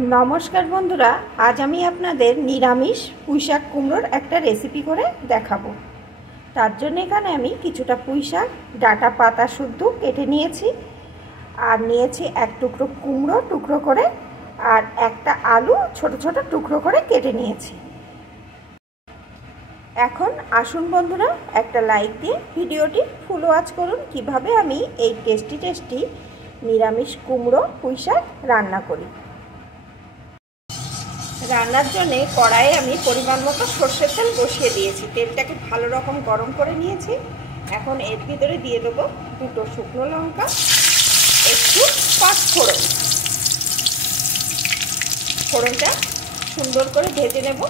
नमस्कार बंधुरा आज आमी आपनादेर निरामिष पुঁইশাক कुमड़ोर एक रेसिपि करे देखाबो। तार जोन्नो एखाने आमी किछुटा पुঁইশাক डाटा पाता शुद्धो केटे निয়েছি আর নিয়েছি एक टुकरो कुमड़ो टुकरो करे और एकटा आलू छोटो छोटो टुकरो करे केटे निয়েছি। এখন আসুন বন্ধুরা একটা লাইক দিয়ে ভিডিওটি ফুল ওয়াচ করুন কিভাবে আমি এই টেস্টি নিরামিষ কুমড়ো পুঁইশাক রান্না করি। রান্নার জন্য কড়াইয়ে আমি পরিমাণ মতো সরষের তেল বসিয়ে দিয়েছি। তেলটাকে ভালো রকম গরম করে নিয়েছি। এখন এর ভিতরে দিয়ে দেবো দুটো শুকনো লঙ্কা, একটু পাঁচফোড়ন। ফোড়নটা সুন্দর করে ভেজে নেব।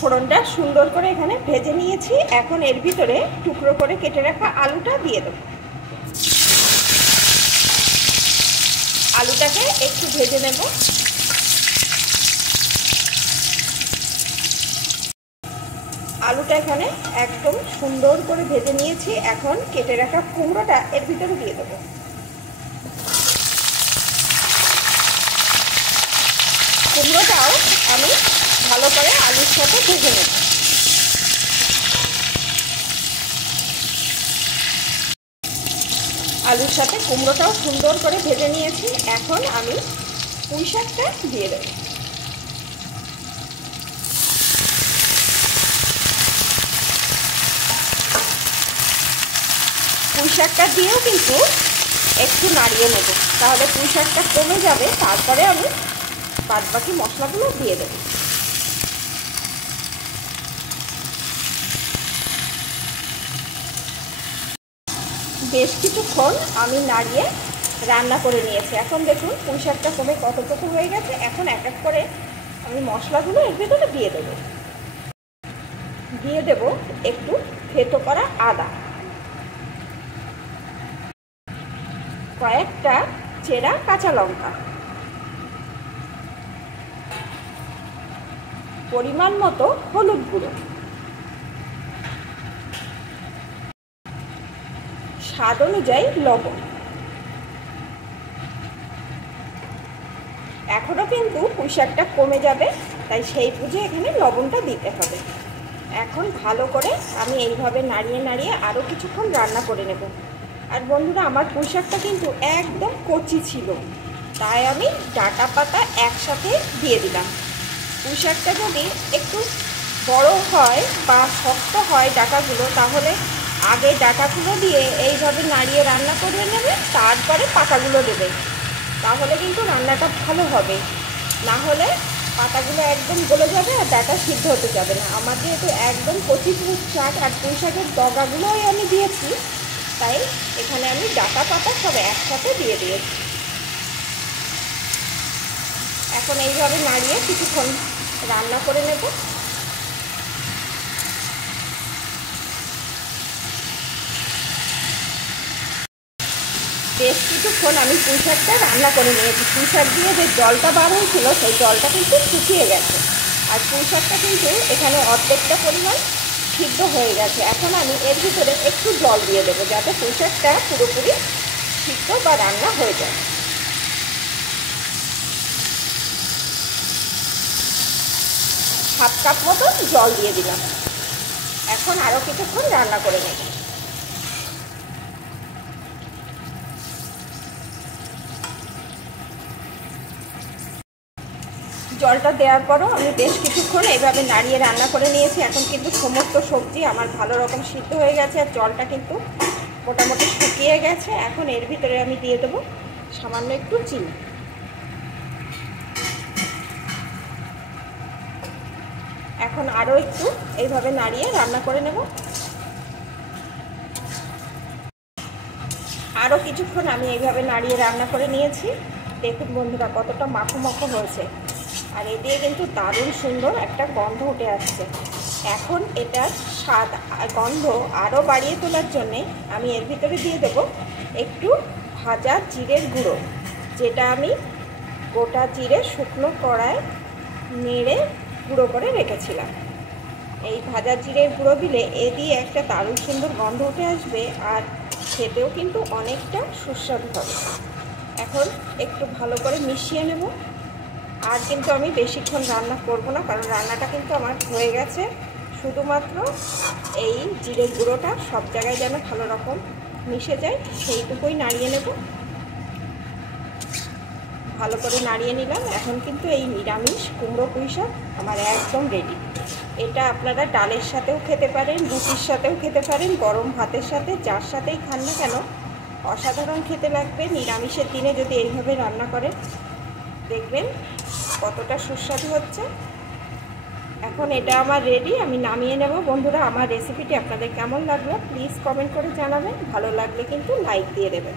ফোড়নটা সুন্দর করে এখানে ভেজে নিয়েছি। এখন এর ভিতরে টুকরো করে কেটে রাখা আলুটা দিয়ে দেবো। আলুটাকে একটু ভেজে নেব। আলুটা এখানে একদম সুন্দর করে ভেজে নিয়েছি। এখন কেটে রাখা কুমড়োটা এর ভিতরে দিয়ে দেব। কুমড়োটাও আমি ভালো করে আলুর সাথে ভেজে নেব। আলুর সাথে কুমড়োটাও সুন্দর করে ভেজে নিয়েছি। এখন আমি পুঁইশাকটা দিয়ে দেব। পুঁইশাকটা দিয়েও কিন্তু একটু নাড়িয়ে নেব, তাহলে পুঁইশাকটা কমে যাবে। তারপরে আমি বাদবাকি মশলাগুলো দিয়ে দেব। বেশ কিছুক্ষণ আমি নাড়িয়ে রান্না করে নিয়েছি। এখন দেখুন পুঁইশাকটা কমে কতটুকু হয়ে গেছে। এখন এক এক করে আমি মশলাগুলো এর ভেতরে দিয়ে দেব। দিয়ে দেব একটু থেতো করা আদা, কয়েকটা চেরা কাঁচা লঙ্কা, পরিমাণ মতো হলুদ গুঁড়ো, স্বাদ অনুযায়ী লবণ। এখনও কিন্তু পুঁইশাকটা কমে যাবে, তাই সেই বুঝে এখানে লবণটা দিতে হবে। এখন ভালো করে আমি এইভাবে নাড়িয়ে নাড়িয়ে আরও কিছুক্ষণ রান্না করে নেব। আর বন্ধুরা, আমার পুঁইশাকটা কিন্তু একদম কচি ছিল, তাই আমি ডাঁটা পাতা একসাথে দিয়ে দিলাম। পুঁইশাকটা যদি একটু বড় হয় বা শক্ত হয় ডাঁটাগুলো, তাহলে আগে ডাঁটাগুলো দিয়ে এইভাবে নাড়িয়ে রান্না করে নেবে, তারপরে পাতাগুলো দেবে। তাহলে কিন্তু রান্নাটা ভালো হবে। না হলে পাতাগুলো একদম গলে যাবে আর ডাঁটা সিদ্ধ হতে যাবে না। আমার যেহেতু একদম কচি পুঁইশাক আর পুঁইশাকের ডগাগুলোই আমি দিয়েছি, তাই এখানে আমি ডাঁটা পাতা সব একসাথে দিয়ে দিয়েছি। এখন এইভাবে নাড়িয়ে কিছুক্ষণ রান্না করে নেব। বেশ কিছুক্ষণ আমি পুঁইশাকটা রান্না করে নিয়েছি। পুঁইশাক দিয়ে যে জলটা বার হয়েছিল সেই জলটা কিন্তু শুকিয়ে গেছে, আর পুঁইশাকটা কিন্তু এখানে অর্ধেকটা পরিমাণ সিদ্ধ হয়ে গেছে। এখন আমি এর ভিতরে একটু জল দিয়ে দেবো, যাতে পুঁইশাকটা পুরোপুরি সিদ্ধ বা রান্না হয়ে যায়। হাফ কাপ মতো জল দিয়ে দিলাম। এখন আরও কিছুক্ষণ রান্না করে নেব। জলটা দেওয়ার পরও আমি বেশ কিছুক্ষণ এইভাবে নাড়িয়ে রান্না করে নিয়েছি। এখন কিন্তু সমস্ত সবজি আমার ভালো রকম সিদ্ধ হয়ে গেছে, আর জলটা কিন্তু মোটামুটি শুকিয়ে গেছে। এখন এর ভিতরে আমি দিয়ে দেবো সামান্য একটু চিনি। এখন আরও একটু এইভাবে নাড়িয়ে রান্না করে নেব। আরও কিছুক্ষণ আমি এইভাবে নাড়িয়ে রান্না করে নিয়েছি। দেখুন বন্ধুরা, কতটা মাখো মাখো হয়েছে, আর এ দিয়ে কিন্তু দারুণ সুন্দর একটা গন্ধ উঠে আসছে। এখন এটার স্বাদ আর গন্ধ আরও বাড়িয়ে তোলার জন্যে আমি এর ভিতরে দিয়ে দেব একটু ভাজা জিরের গুঁড়ো, যেটা আমি গোটা জিরে শুকনো কড়ায় নেড়ে গুঁড়ো করে রেখেছিলাম। এই ভাজা জিরের গুঁড়ো দিলে এ দিয়ে একটা দারুণ সুন্দর গন্ধ উঠে আসবে, আর খেতেও কিন্তু অনেকটা সুস্বাদু হবে। এখন একটু ভালো করে মিশিয়ে নেব। আর কিন্তু আমি বেশিক্ষণ রান্না করব না, কারণ রান্নাটা কিন্তু আমার হয়ে গেছে। শুধুমাত্র এই জিরের গুঁড়োটা সব জায়গায় যেন ভালো রকম মিশে যায় সেইটুকুই নাড়িয়ে নেব। ভালো করে নাড়িয়ে নিলাম। এখন কিন্তু এই নিরামিষ কুমড়ো পুঁই শাক আমার একদম রেডি। এটা আপনারা ডালের সাথেও খেতে পারেন, রুটির সাথেও খেতে পারেন, গরম ভাতের সাথে, যার সাথেই খান না কেন অসাধারণ খেতে লাগবে। নিরামিষের দিনে যদি এইভাবে রান্না করেন দেখবেন কতটা সুস্বাদু হচ্ছে। এখন এটা আমার রেডি, আমি নামিয়ে নেব। বন্ধুরা, আমার রেসিপিটি আপনাদের কেমন লাগলো প্লিজ কমেন্ট করে জানাবেন। ভালো লাগলে কিন্তু লাইক দিয়ে দেবেন।